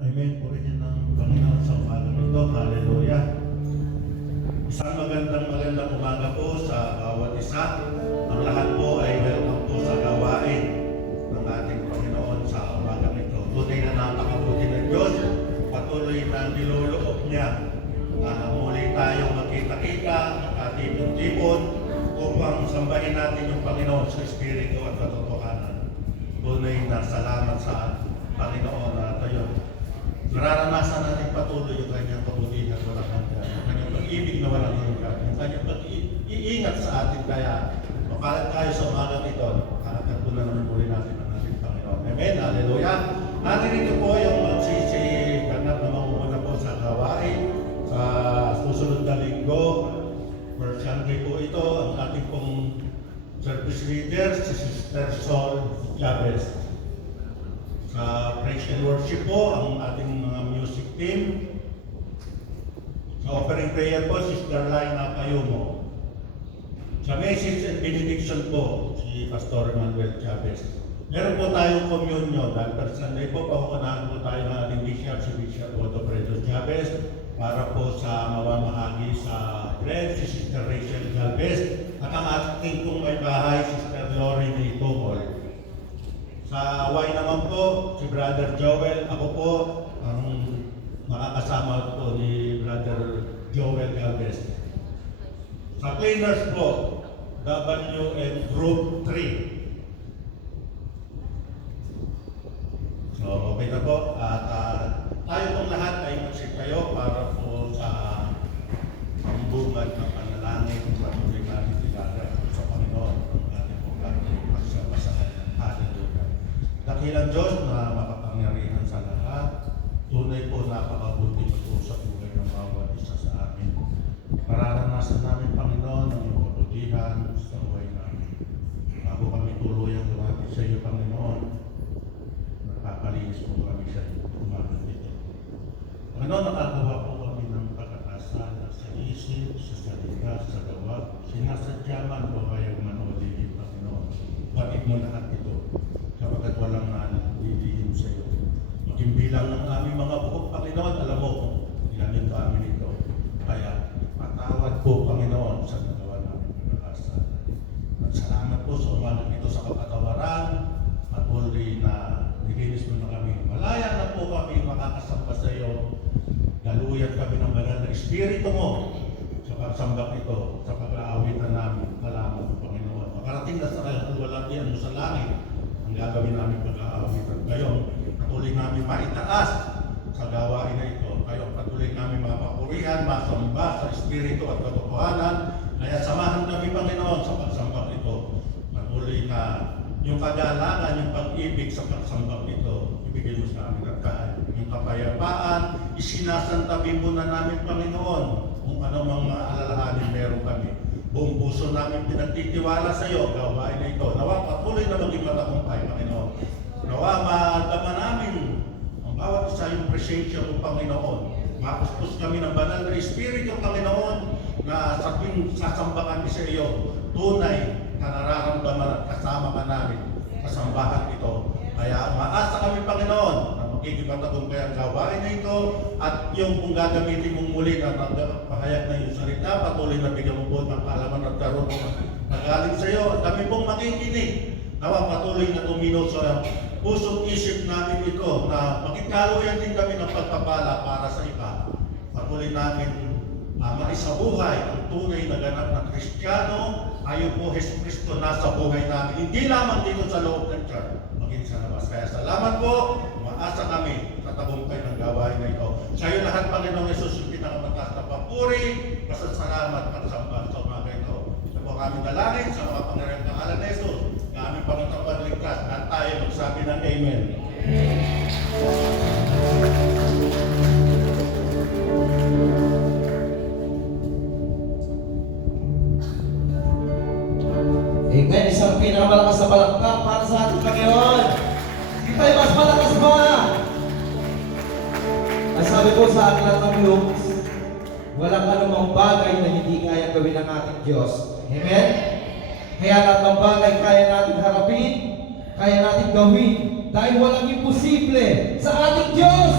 Amen. Purihin ng Panginoon sa umagang ito. Hallelujah. Isang magandang umaga po sa bawat isa. Ang lahat po ay welcome po sa gawain ng ating Panginoon sa umagang ito. Tunay na napakabuti ng Diyos. Patuloy na niloloob niya na muli tayong magkita-kita at atipon-tipon upang sambahin natin yung Panginoon sa Espiritu at katotohanan. Tunay na salamat sa Panginoon na tayo. Nararanasan natin patuloy yung kanyang kabutihan at walang hanggan, yung kanyang pag-ibig na walang hanggan, yung kanyang pag-iingat sa atin. Kaya makalat tayo sa umagang ito, kakatunan naman muli natin ang ating Panginoon. Amen. Hallelujah. Natin po yung magsisiganap na mamumuna po sa gawain sa susunod na linggo. First Sunday po ito, ang ating pong service leader, si Sister Sol Chavez. Sa praise and worship po, ang ating mga music team. Sa offering prayer po, Sister Laina Payumo. Sa message and benediction po, si Pastor Manuel Chavez. Meron po tayong communion. Dahil per Sunday po, pauunahan po tayo ng ating bishop, si Bishop Otto Fredo Chavez, para po sa mawamahagi sa bread, si Sister Rachel Galvez, at ang ating pong may bahay, Sister Lori D. Tocol. Sa wine naman po, si Brother Joel, ako po, ang makakasama po ni Brother Joel Galvez. Sa cleaners po, WN Group 3. So, okay na po. At tayo pong lahat ay magsitayo para po sa pambungad ng panalangin kung patuloy natin ilaga sa Panginoon ang ating pong gagawin magsama sa kanya. Hallelujah. Dakilang Diyos na makapangyarihan sa lahat, tunay po napakabuti po sa buhay ng bawat isa sa amin. Mararanasan namin, Panginoon, ang iyong kabutihan sa buhay namin. Bago kami tuluyang lumapit sa iyo, Panginoon, nakakalinis po kami sa iyo umagang dito. Panginoon, nakagawa po kami ng pagkakasala sa isip, sa salita, sa gawa, sinasadya man o hayag man o lihim, Panginoon. Bakit mo lahat ito? Kapagkat walang nalilihim sa iyo. Maging bilang ng aming mga buhok, Panginoon, alam mo kung ilan yung amin ito. Kaya, patawad po, Panginoon, sa nagawa namin pagkakasala. At salamat po sa umagang ito sa kapatawaran at huli na nilinis mo na kami. Malaya na po kami makakasamba sa iyo. Daluyan kami ng banal na Espiritu mo sa pagsambak ito, sa pag-aawitan namin. Salamat po, Panginoon. Makarating na sa kalwalatian mo sa langit ang gagawin namin pag-aawitan. Ngayon, patuloy namin maitaas sa gawain na ito. Kayo patuloy namin mapapurihan, masamba sa Espiritu at katotohanan. Kaya samahan kami, Panginoon, sa pagsambak ito. Patuloy na yung kagalangan, yung pag-ibig sa pagsambak ito, ibigay mo sa amin at kahit yung kapayapaan, isinasantabi mo na namin, Panginoon, kung ano mga alalahanin meron kami. Buong puso namin pinagtitiwala sa iyo, gawain na ito. Nawa patuloy na maging matagumpay, Panginoon. Nawa madama namin ang bawat isa yung presensya ng Panginoon. Makuspos kami ng banal na Espiritu, Panginoon, na sa tuwing sasamba kami sa iyo, tunay na nararamdaman at kasama ka namin sa sambahan ito. Kaya maasa kami, Panginoon, na magiging matagumpay ang gawain na ito at yung kung gagamitin mong muli na pahayag na yung salita, patuloy na bigyan mo po ng kaalaman at karunungan na galing sa iyo. At kami pong makikinig. Nawa patuloy na tumino sa pusong isip namin ito na makikaluyan din kami ng pagpapala para sa iba. Patuloy namin maisabuhay ang tunay na ganap na Kristiyano. Ayon po Jesucristo nasa buhay namin. Hindi lamang dito sa loob ng church, maging sa labas. Kaya salamat po. Maasa kami sa tagumpay ng gawain na ito. Sa iyo lahat, Panginoong Jesus, yung pinakamataas na papuri, pasasalamat at samba sa umaga ito. Ito po aming dalangin sa mga pangyariang pangalan na Jesus, na aming Panginoon ligtas at tayo magsabi ng Amen. Amen. Isang pinakamalakas na palakpak para sa ating Panginoon. Hindi tayo mas malakas pa. At sabi ko sa ating lahat ng Luke, walang anumang bagay na hindi kaya gawin ng ating Diyos. Amen? Kaya lahat ng bagay kaya natin harapin, kaya natin gawin, dahil walang imposible sa ating Diyos.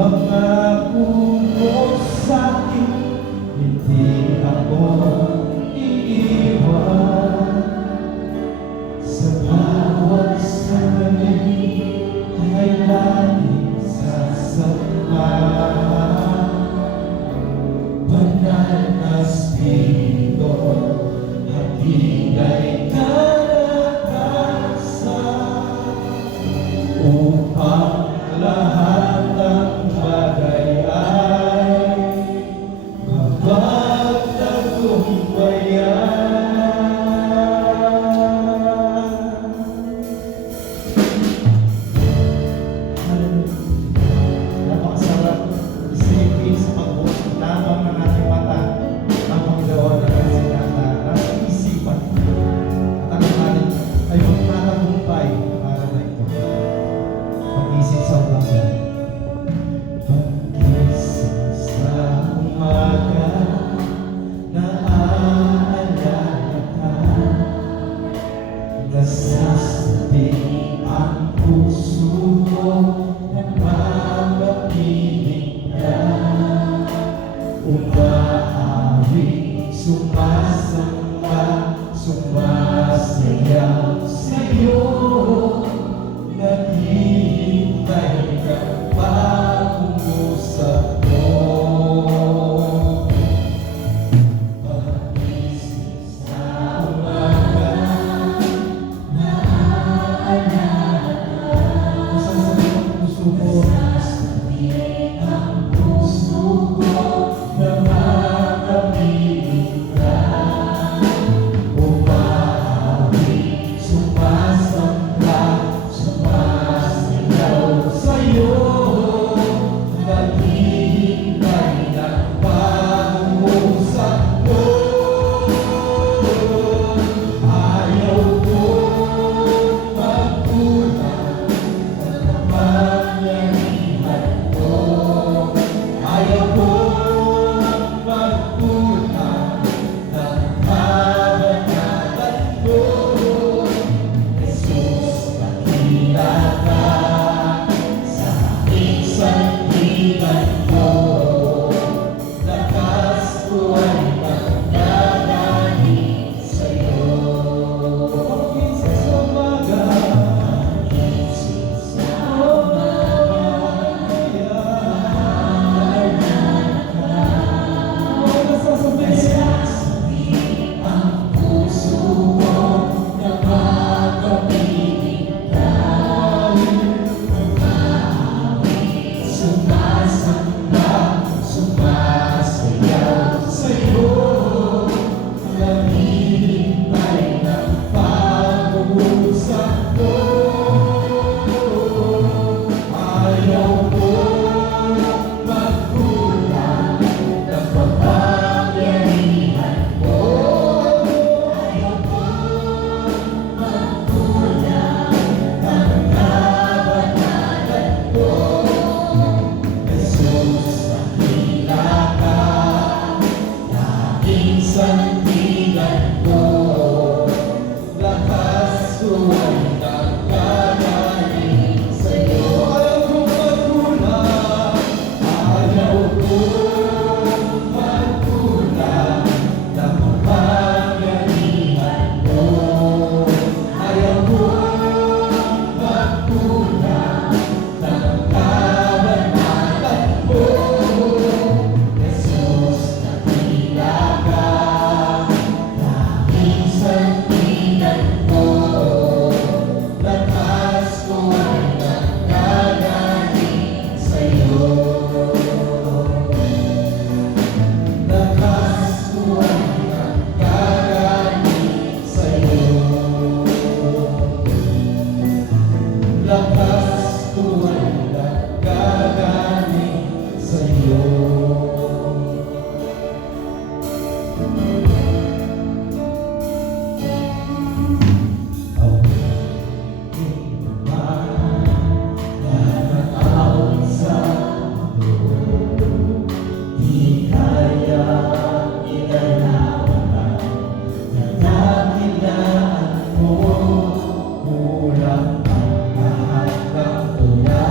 Pangako mo sa'kin, hindi ako iiwan. Sa bawat sandali ay laging sasama. Banal na Espiritu, hatid kalakasan upang lahat ng bagay ay mapagtagumpayan. Napakasarap isipin sa pagbukas lamang ng ating mata ang Panginoon na nasa isipan at ang ating ay magtatagumpay para na ito. Pag-isip sa umaga. Pag-isip sa umaga, naaalala ka. Nasasabi ang puso ko na mapapiling ka. Umaawi, sumasamba, sumasayaw sa'yo. Naghihintay ka pag-umusap mo. Pag-isip sa umaga, naaalala ka. Nasasabi ang puso ko, ang puso ko na makapiling ka. Umaawi, sumasamba, sumasayaw sa'yo. Naghihintay ng pag-uusap mo. Ayaw ko magkulang ng kapangyarihan mo. Ayaw ko magkulang ng kabanalan mo. Jesus, nakita ka sa aking sandigan mo. Lakas ko ay manggagaling sa'yo. Pag-isip sa umaga, pag-isip sa umaga, nasasabi ang puso ko na makapiling ka. Sumasamba, sumasayaw sa'yo. Naghihintay ng pag-uusap mo. Ayaw ko magkulang ng kapangyarihan mo. Ayaw ko magkulang ng kabanalan mo. Jesus, nakita ka, laging sandigan ko. Lakas ko ay nanggagaling sa'yo. Ayaw ko magkulang, ayaw ko magkulang ng kapangyarihan mo. Ayaw ko magkulang ng kabanalan mo. Jesus, nakita ka, laging sandigan ko. Lakas ko ay nanggagaling sa'yo. Lakas ko ay nanggagaling sa'yo. Lakas ko ay nanggagaling sa'yo. Di kaya inalaman ng dakilaan mo. Kulang ang lahat ng tula,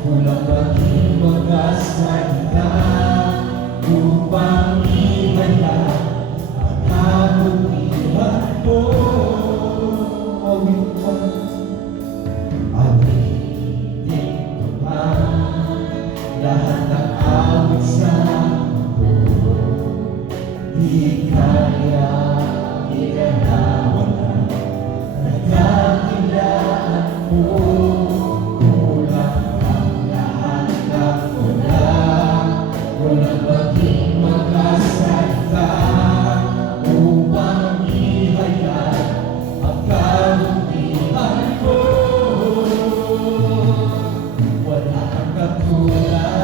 kulang maging salita upang ihanda ang kabutihan mo. Awitin ko man lahat ng awit sa mundo, di kaya ilalawala nagkakilaan mo. Kulang ang lahat ng walang maging makasalita upang ihayag ang kabutihan ko. Wala kang katulad